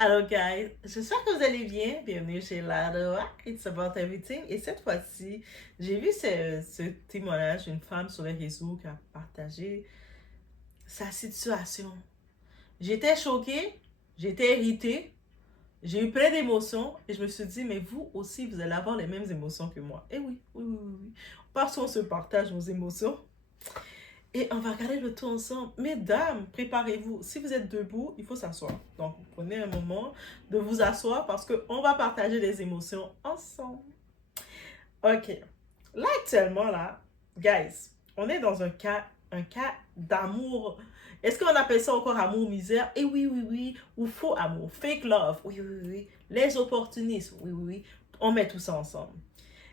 Alors, guys, j'espère que vous allez bien. Bienvenue chez Ladoa, It's About Everything. Et cette fois-ci, j'ai vu ce témoignage d'une femme sur les réseaux qui a partagé sa situation. J'étais choquée, j'étais irritée, j'ai eu plein d'émotions et je me suis dit, mais vous aussi, vous allez avoir les mêmes émotions que moi. Et oui, oui, oui, oui, oui. Parce qu'on se partage nos émotions. Et on va regarder le tout ensemble. Mesdames, préparez-vous. Si vous êtes debout, il faut s'asseoir. Donc, prenez un moment de vous asseoir parce qu'on va partager les émotions ensemble. OK. Là, actuellement, là, guys, on est dans un cas d'amour. Est-ce qu'on appelle ça encore amour misère? Et oui, oui, oui. Ou faux amour, fake love. Oui, oui, oui. Les opportunistes. Oui, oui, oui. On met tout ça ensemble.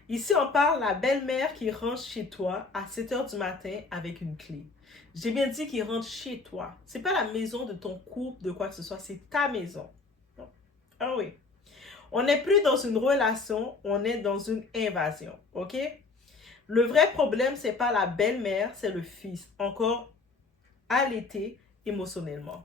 Ici, on parle de la belle-mère qui rentre chez toi à 7 heures du matin avec une clé. J'ai bien dit qu'il rentre chez toi. C'est pas la maison de ton couple, de quoi que ce soit, c'est ta maison. Ah oui. On n'est plus dans une relation, on est dans une invasion, ok? Le vrai problème, c'est pas la belle-mère, c'est le fils, encore allaité émotionnellement.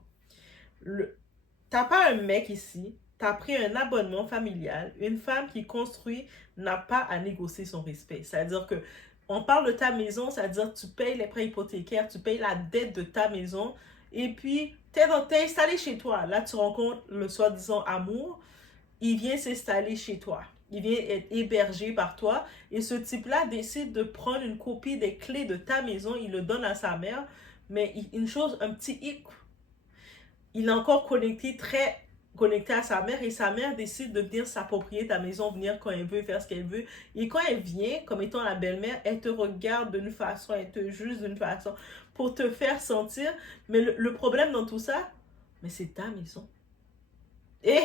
T'as pas un mec ici, t'as pris un abonnement familial. Une femme qui construit n'a pas à négocier son respect. C'est-à-dire que on parle de ta maison, c'est-à-dire que tu payes les prêts hypothécaires, tu payes la dette de ta maison, et puis t'es installé chez toi. Là, tu rencontres le soi-disant amour, il vient s'installer chez toi. Il vient être hébergé par toi, et ce type-là décide de prendre une copie des clés de ta maison, il le donne à sa mère, mais une chose, un petit hic, il est encore connecté, très connecté à sa mère, et sa mère décide de venir s'approprier ta maison, venir quand elle veut, faire ce qu'elle veut. Et quand elle vient, comme étant la belle-mère, elle te regarde d'une façon, elle te juge d'une façon pour te faire sentir. Mais le problème dans tout ça, mais c'est ta maison. Et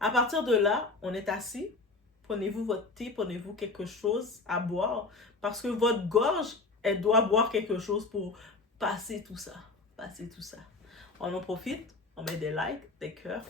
à partir de là, on est assis. Prenez-vous votre thé, prenez-vous quelque chose à boire, parce que votre gorge, elle doit boire quelque chose pour passer tout ça. Passer tout ça. On en profite, on met des likes, des cœurs.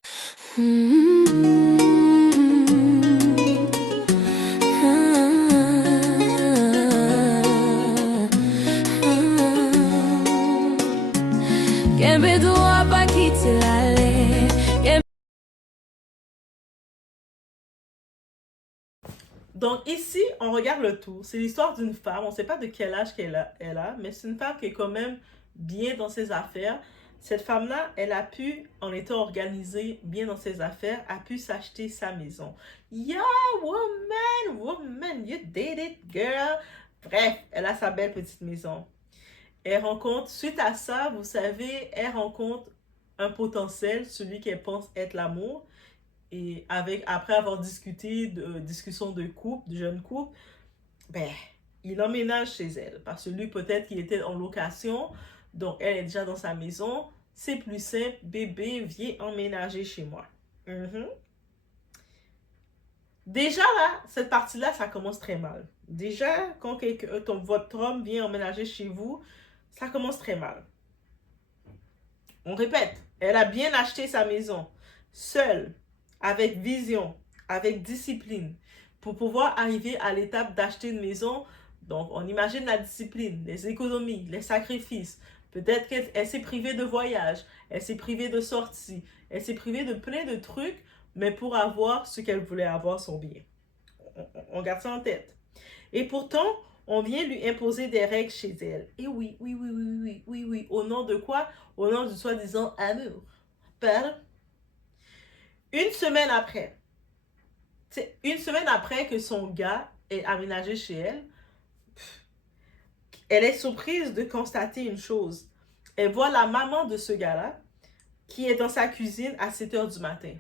Donc ici, on regarde le tout. C'est l'histoire d'une femme, on ne sait pas de quel âge elle a, mais c'est une femme qui est quand même bien dans ses affaires. Cette femme-là, elle a pu, en étant organisée bien dans ses affaires, a pu s'acheter sa maison. Yeah, woman, you did it, girl. Bref, elle a sa belle petite maison. Elle rencontre, suite à ça, vous savez, elle rencontre un potentiel, celui qu'elle pense être l'amour. Et après avoir discuté, discussion de couple, de jeune couple, ben, il emménage chez elle. Parce que lui, peut-être qu'il était en location, donc elle est déjà dans sa maison. C'est plus simple, bébé, viens emménager chez moi. Mhm. Déjà là, cette partie-là, ça commence très mal. Déjà, quand votre homme vient emménager chez vous, ça commence très mal. On répète, elle a bien acheté sa maison, seule, avec vision, avec discipline, pour pouvoir arriver à l'étape d'acheter une maison. Donc, on imagine la discipline, les économies, les sacrifices. Peut-être qu'elle s'est privée de voyage, elle s'est privée de sorties, elle s'est privée de plein de trucs, mais pour avoir ce qu'elle voulait avoir, son bien. On garde ça en tête. Et pourtant, on vient lui imposer des règles chez elle. Et oui, oui, oui, oui, oui, oui, oui. Au nom de quoi? Au nom du soi-disant amour. Pardon? Une semaine après, c'est une semaine après que son gars est aménagé chez elle, elle est surprise de constater une chose. Elle voit la maman de ce gars-là qui est dans sa cuisine à 7 heures du matin.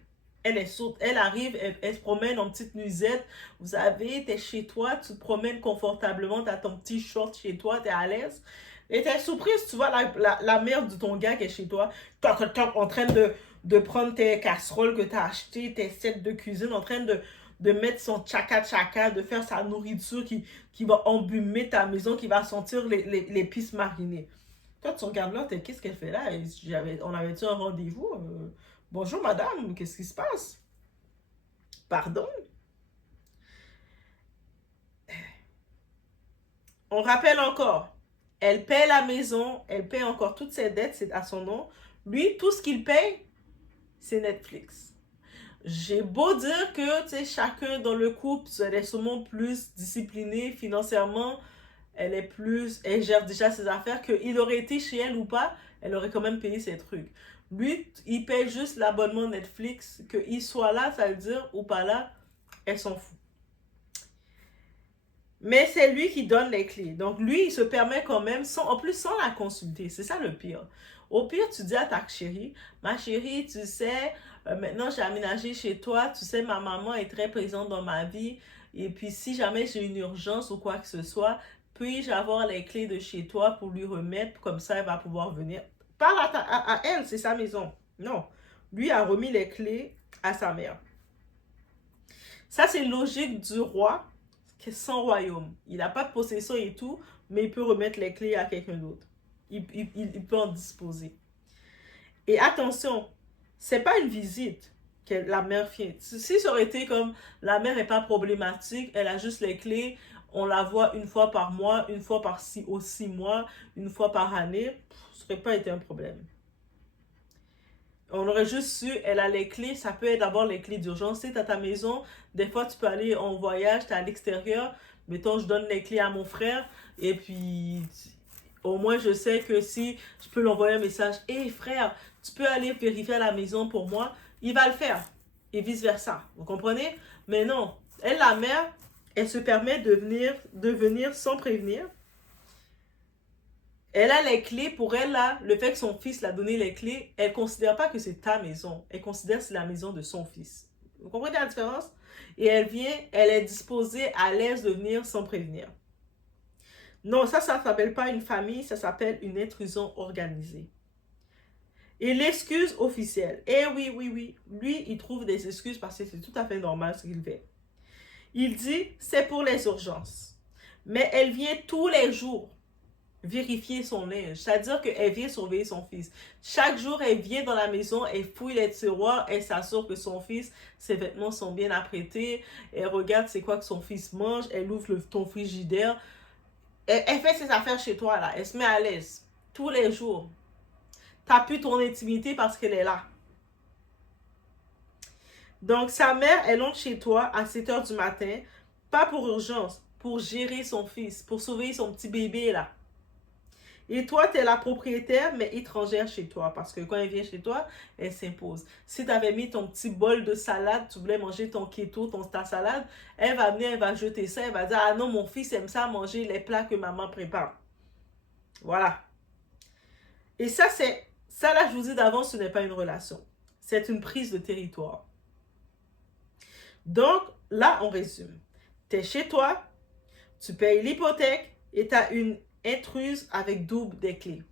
Elle est sourde, elle arrive, elle se promène en petite nuisette. Vous savez, t'es chez toi, tu te promènes confortablement, t'as ton petit short chez toi, t'es à l'aise. Et t'es surprise, tu vois la mère de ton gars qui est chez toi, toc, toc, en train de prendre tes casseroles que t'as achetées, tes sets de cuisine, en train de mettre son tchaka-tchaka, de faire sa nourriture qui va embumer ta maison, qui va sentir l'épice marinée. Toi, tu regardes là, qu'est-ce qu'elle fait là? On avait-tu un rendez-vous? Bonjour madame, qu'est-ce qui se passe? Pardon? On rappelle encore, elle paie la maison, elle paie encore toutes ses dettes, c'est à son nom. Lui, tout ce qu'il paye, c'est Netflix. J'ai beau dire que, tu sais, chacun dans le couple, elle est sûrement plus disciplinée financièrement, elle gère déjà ses affaires, qu'il aurait été chez elle ou pas, elle aurait quand même payé ses trucs. Lui, il paye juste l'abonnement Netflix, qu'il soit là, ça veut dire, ou pas là, elle s'en fout. Mais c'est lui qui donne les clés. Donc lui, il se permet quand même, en plus sans la consulter. C'est ça le pire. Au pire, tu dis à ta chérie, ma chérie, tu sais, maintenant j'ai aménagé chez toi, tu sais, ma maman est très présente dans ma vie. Et puis si jamais j'ai une urgence ou quoi que ce soit, puis-je avoir les clés de chez toi pour lui remettre, comme ça elle va pouvoir venir. Parle à elle, c'est sa maison. Non. Lui a remis les clés à sa mère. Ça, c'est logique du roi sans royaume. Il n'a pas de possession et tout, mais il peut remettre les clés à quelqu'un d'autre. Il peut en disposer. Et attention, c'est pas une visite que la mère fait. Si ça aurait été comme la mère n'est pas problématique, elle a juste les clés, on la voit une fois par mois, une fois par 6 mois, une fois par année, ça n'aurait pas été un problème. On aurait juste su, elle a les clés, ça peut être d'abord les clés d'urgence. Si tu as ta maison, des fois tu peux aller en voyage, tu es à l'extérieur, mettons je donne les clés à mon frère, et puis au moins je sais que si je peux l'envoyer un message, hé frère, tu peux aller vérifier à la maison pour moi, il va le faire, et vice versa, vous comprenez? Mais non, elle la mère, elle se permet de venir sans prévenir. Elle a les clés, pour elle, là, le fait que son fils l'a donné les clés, elle ne considère pas que c'est ta maison. Elle considère que c'est la maison de son fils. Vous comprenez la différence? Et elle vient, elle est disposée, à l'aise de venir sans prévenir. Non, ça ne s'appelle pas une famille, ça s'appelle une intrusion organisée. Et l'excuse officielle. Eh oui, oui, oui. Lui, il trouve des excuses parce que c'est tout à fait normal ce qu'il fait. Il dit, c'est pour les urgences. Mais elle vient tous les jours vérifier son linge. C'est-à-dire qu'elle vient surveiller son fils. Chaque jour, elle vient dans la maison, elle fouille les tiroirs, elle s'assure que son fils, ses vêtements sont bien apprêtés, elle regarde c'est quoi que son fils mange, elle ouvre ton frigidaire. Elle fait ses affaires chez toi, là. Elle se met à l'aise. Tous les jours. T'as plus ton intimité parce qu'elle est là. Donc, sa mère, elle entre chez toi à 7 h du matin, pas pour urgence, pour gérer son fils, pour sauver son petit bébé, là. Et toi, tu es la propriétaire, mais étrangère chez toi. Parce que quand elle vient chez toi, elle s'impose. Si tu avais mis ton petit bol de salade, tu voulais manger ton keto, ta salade, elle va venir, elle va jeter ça, elle va dire, ah non, mon fils aime ça manger les plats que maman prépare. Voilà. Et ça, là, je vous dis d'avance, ce n'est pas une relation. C'est une prise de territoire. Donc, là, on résume. Tu es chez toi, tu payes l'hypothèque et tu as une intruse avec double des clés.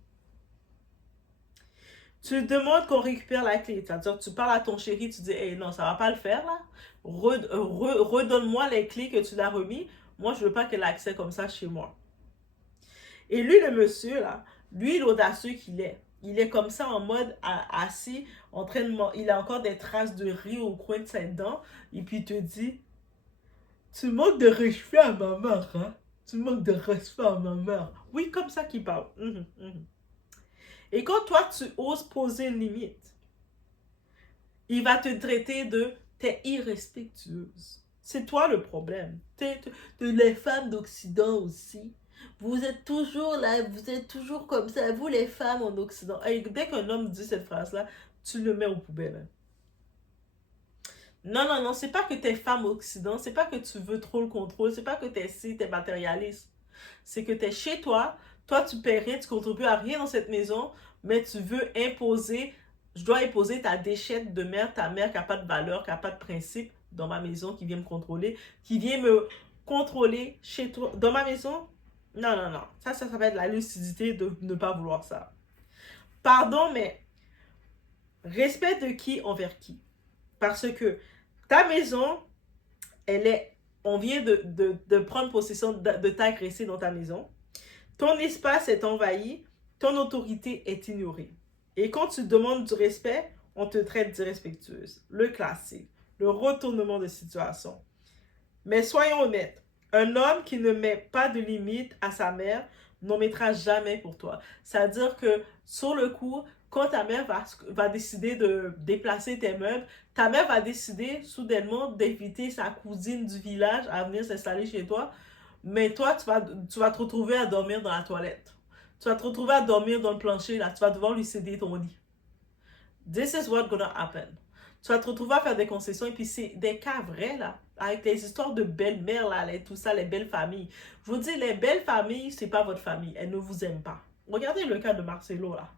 Tu demandes qu'on récupère la clé. C'est-à-dire, tu parles à ton chéri, tu dis, hey, non, ça va pas le faire, là. Redonne-moi les clés que tu l'as remis. Moi, je veux pas qu'elle ait accès comme ça chez moi. Et lui, le monsieur, là, lui, l'audacieux qu'il est, il est comme ça en mode assis, en train de il a encore des traces de riz au coin de ses dents, et puis il te dit, tu manques de respect à ma mère, hein? Tu manques de respect à ma mère. Oui, comme ça qu'il parle. Et quand toi, tu oses poser une limite, il va te traiter de t'es irrespectueuse. C'est toi le problème. Les femmes d'Occident aussi. Vous êtes toujours là, vous êtes toujours comme ça. Vous, les femmes en Occident. Et dès qu'un homme dit cette phrase-là, tu le mets aux poubelles. Hein. Non, non, non, c'est pas que t'es femme au Occident, c'est pas que tu veux trop le contrôle, c'est pas que t'es matérialiste. C'est que t'es chez toi, toi tu paies rien, tu contribues à rien dans cette maison, mais tu veux imposer, je dois imposer ta déchette de mère, ta mère qui n'a pas de valeur, qui n'a pas de principe dans ma maison, qui vient me contrôler, qui vient me contrôler chez toi, dans ma maison. Non, non, non, ça s'appelle la lucidité de ne pas vouloir ça. Pardon, mais respect de qui envers qui? Parce que ta maison, on vient de prendre possession, de t'agresser dans ta maison. Ton espace est envahi, ton autorité est ignorée. Et quand tu demandes du respect, on te traite d'irrespectueuse. Le classique, le retournement de situation. Mais soyons honnêtes, un homme qui ne met pas de limite à sa mère n'en mettra jamais pour toi. C'est-à-dire que sur le coup, quand ta mère va décider de déplacer tes meubles, ta mère va décider soudainement d'inviter sa cousine du village à venir s'installer chez toi, mais toi, tu vas te retrouver à dormir dans la toilette. Tu vas te retrouver à dormir dans le plancher, là. Tu vas devoir lui céder ton lit. This is what's gonna happen. Tu vas te retrouver à faire des concessions, et puis c'est des cas vrais, là. Avec les histoires de belles-mères, là, tout ça, les belles familles. Je vous dis, les belles familles, c'est pas votre famille. Elles ne vous aiment pas. Regardez le cas de Marcelo, là.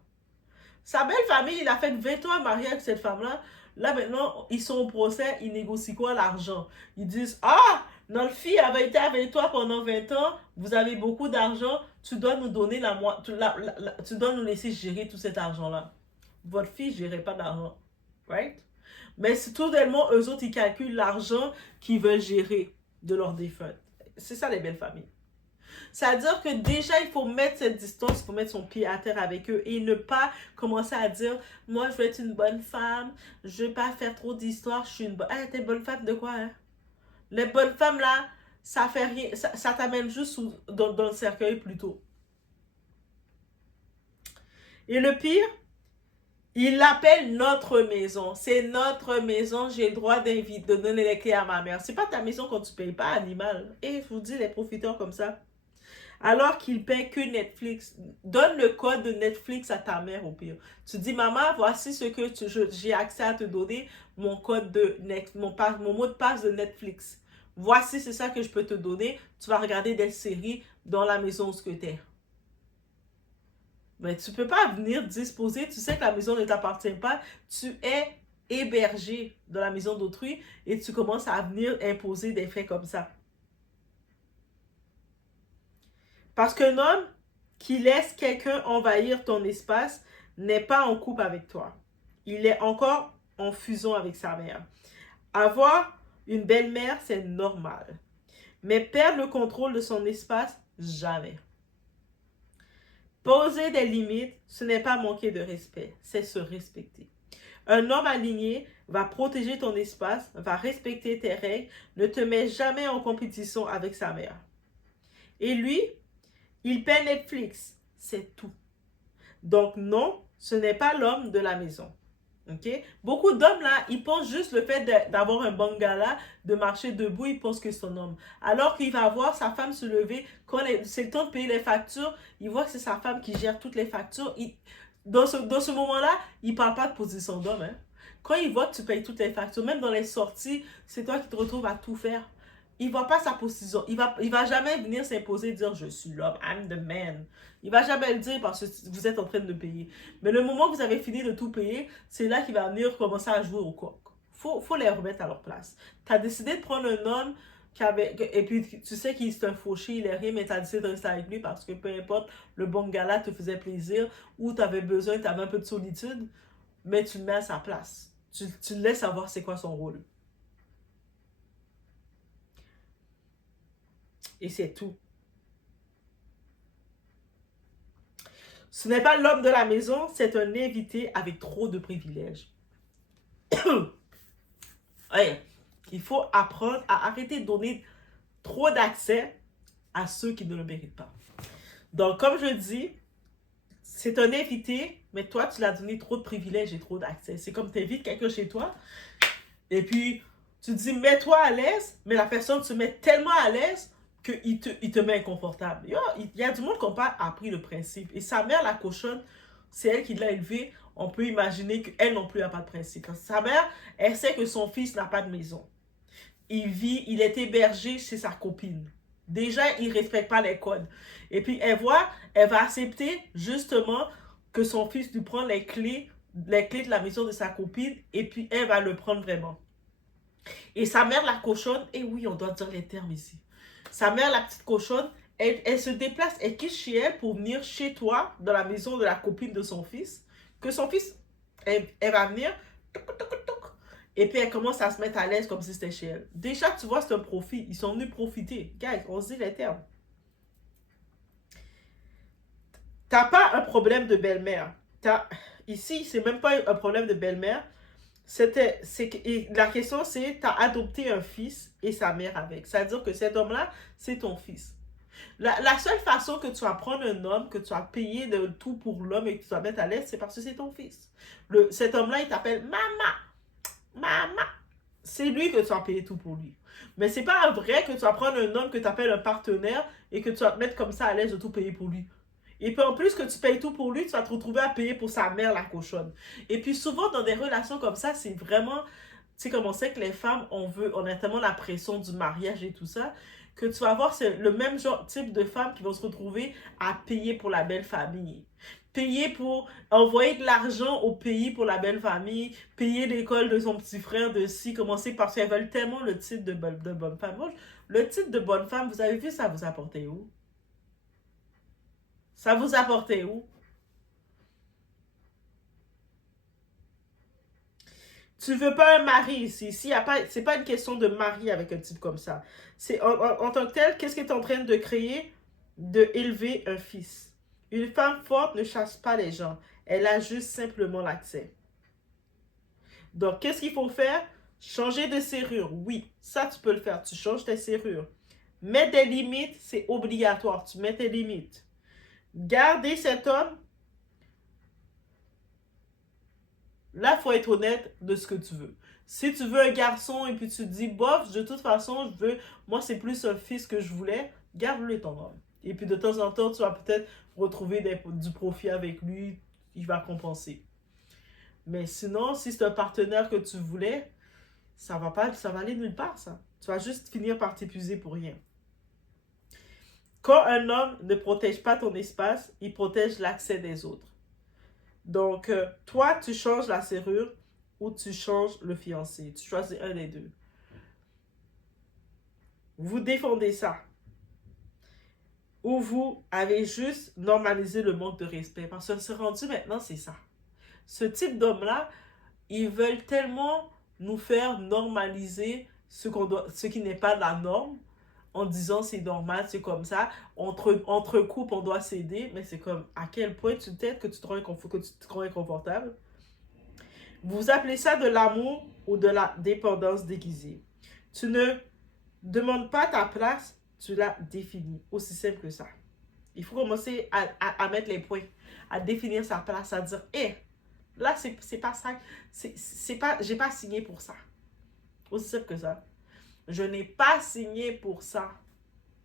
Sa belle famille, il a fait 20 ans marié avec cette femme-là. Là, maintenant, ils sont au procès, ils négocient quoi? L'argent. Ils disent, ah, notre fille avait été avec toi pendant 20 ans, vous avez beaucoup d'argent, tu dois nous donner tu dois nous laisser gérer tout cet argent-là. Votre fille ne gérait pas d'argent. Right? Mais c'est tout tellement, eux autres, ils calculent l'argent qu'ils veulent gérer de leur défunt. C'est ça, les belles familles. C'est-à-dire que déjà, il faut mettre cette distance, il faut mettre son pied à terre avec eux et ne pas commencer à dire, moi, je veux être une bonne femme, je ne veux pas faire trop d'histoires, je suis une bonne... Ah, t'es bonne femme de quoi, hein? Les bonnes femmes, là, ça fait rien, ça t'amène juste dans le cercueil plutôt. Et le pire, il l'appelle notre maison. C'est notre maison, j'ai le droit de donner les clés à ma mère. C'est pas ta maison quand tu payes pas, animal. Et je vous dis, les profiteurs comme ça. Alors qu'il paie que Netflix. Donne le code de Netflix à ta mère au pire. Tu dis, maman, voici ce que j'ai accès à te donner, mon code de mon mot de passe de Netflix. Voici, c'est ça que je peux te donner. Tu vas regarder des séries dans la maison où tu es. Mais tu ne peux pas venir disposer, tu sais que la maison ne t'appartient pas, tu es hébergé dans la maison d'autrui et tu commences à venir imposer des faits comme ça. Parce qu'un homme qui laisse quelqu'un envahir ton espace n'est pas en couple avec toi. Il est encore en fusion avec sa mère. Avoir une belle-mère, c'est normal. Mais perdre le contrôle de son espace, jamais. Poser des limites, ce n'est pas manquer de respect, c'est se respecter. Un homme aligné va protéger ton espace, va respecter tes règles, ne te met jamais en compétition avec sa mère. Et lui, il paie Netflix, c'est tout. Donc non, ce n'est pas l'homme de la maison. Okay? Beaucoup d'hommes là, ils pensent juste le fait d'avoir un bangala, de marcher debout, ils pensent que c'est son homme. Alors qu'il va voir sa femme se lever, quand c'est le temps de payer les factures, il voit que c'est sa femme qui gère toutes les factures. Dans ce moment-là, il ne parle pas de position d'homme. Hein? Quand il voit que tu payes toutes les factures, même dans les sorties, c'est toi qui te retrouves à tout faire. Il ne voit pas sa position. Il va jamais venir s'imposer et dire je suis l'homme, I'm the man. Il va jamais le dire parce que vous êtes en train de payer. Mais le moment que vous avez fini de tout payer, c'est là qu'il va venir commencer à jouer au coq. Faut les remettre à leur place. Tu as décidé de prendre un homme et puis tu sais qu'il est un fauché, il est rien, mais tu as décidé de rester avec lui parce que peu importe, le bon gars-là te faisait plaisir ou tu avais besoin, tu avais un peu de solitude, mais tu le mets à sa place. Tu le laisses savoir c'est quoi son rôle. Et c'est tout. Ce n'est pas l'homme de la maison, c'est un invité avec trop de privilèges. Ouais, il faut apprendre à arrêter de donner trop d'accès à ceux qui ne le méritent pas. Donc, comme je dis, c'est un invité, mais toi, tu l'as donné trop de privilèges et trop d'accès. C'est comme tu invites quelqu'un chez toi, et puis tu dis, mets-toi à l'aise, mais la personne se met tellement à l'aise qu'il te met inconfortable. Il y a du monde qui n'a pas appris le principe. Et sa mère, la cochonne, c'est elle qui l'a élevée. On peut imaginer qu'elle non plus n'a pas de principe. Sa mère, elle sait que son fils n'a pas de maison. Il est hébergé chez sa copine. Déjà, il ne respecte pas les codes. Et puis, elle va accepter justement que son fils lui prend les clés de la maison de sa copine et puis elle va le prendre vraiment. Et sa mère, la cochonne, et oui, on doit dire les termes ici. Sa mère, la petite cochonne, elle se déplace, elle quitte chez elle pour venir chez toi, dans la maison de la copine de son fils. Que son fils, elle va venir, et puis elle commence à se mettre à l'aise comme si c'était chez elle. Déjà, tu vois, c'est un profit. Ils sont venus profiter. Guys, on se dit les termes. T'as pas un problème de belle-mère. Ici, c'est même pas un problème de belle-mère. La question, c'est, tu as adopté un fils et sa mère avec. C'est-à-dire que cet homme-là, c'est ton fils. La seule façon que tu vas prendre un homme, que tu vas payer de tout pour l'homme et que tu vas mettre à l'aise, c'est parce que c'est ton fils. Cet homme-là, il t'appelle maman, maman. C'est lui que tu vas payer tout pour lui. Mais c'est pas vrai que tu vas prendre un homme que tu appelles un partenaire et que tu vas te mettre comme ça à l'aise de tout payer pour lui. Et puis en plus que tu payes tout pour lui, tu vas te retrouver à payer pour sa mère, la cochonne. Et puis souvent dans des relations comme ça, c'est vraiment, tu sais comme on sait que les femmes, on a tellement la pression du mariage et tout ça, que tu vas avoir le même genre type de femmes qui vont se retrouver à payer pour la belle famille. Payer pour envoyer de l'argent au pays pour la belle famille, payer l'école de son petit frère, de ci, commencer parce qu'elles veulent tellement le titre de bonne femme. Moi, le titre de bonne femme, vous avez vu, ça vous apportait où? Ça vous apportait où? Tu veux pas un mari ici. S'il y a pas, c'est pas une question de mari avec un type comme ça. C'est en tant que tel, qu'est-ce que tu es en train de créer? De élever un fils. Une femme forte ne chasse pas les gens. Elle a juste simplement l'accès. Donc, qu'est-ce qu'il faut faire? Changer de serrure. Oui, ça, tu peux le faire. Tu changes tes serrures. Mettre des limites, c'est obligatoire. Tu mets tes limites. Garder cet homme, là, il faut être honnête de ce que tu veux. Si tu veux un garçon et puis tu te dis, bof, de toute façon, moi, c'est plus un fils que je voulais, garde-le ton homme. Et puis de temps en temps, tu vas peut-être retrouver du profit avec lui, il va compenser. Mais sinon, si c'est un partenaire que tu voulais, ça va aller nulle part, ça. Tu vas juste finir par t'épuiser pour rien. Quand un homme ne protège pas ton espace, il protège l'accès des autres. Donc, toi, tu changes la serrure ou tu changes le fiancé. Tu choisis un des deux. Vous défendez ça. Ou vous avez juste normalisé le manque de respect. Parce que ce rendu maintenant, c'est ça. Ce type d'homme-là, ils veulent tellement nous faire normaliser ce qui n'est pas de la norme en disant c'est normal, c'est comme ça. Entre couples, on doit s'aider, mais c'est comme à quel point tu t'aides que tu te rends inconfortable. Vous appelez ça de l'amour ou de la dépendance déguisée. Tu ne demandes pas ta place, tu la définis. Aussi simple que ça. Il faut commencer à mettre les points, à définir sa place, à dire, hé, là, c'est pas ça, j'ai pas signé pour ça. Aussi simple que ça. Je n'ai pas signé pour ça.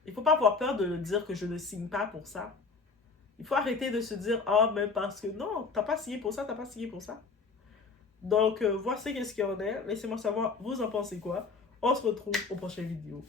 Il ne faut pas avoir peur de dire que je ne signe pas pour ça. Il faut arrêter de se dire, oh, mais parce que non, t'as pas signé pour ça, t'as pas signé pour ça. Donc, voici qu'est-ce qu'il y en est. Laissez-moi savoir, vous en pensez quoi. On se retrouve aux prochaines vidéos.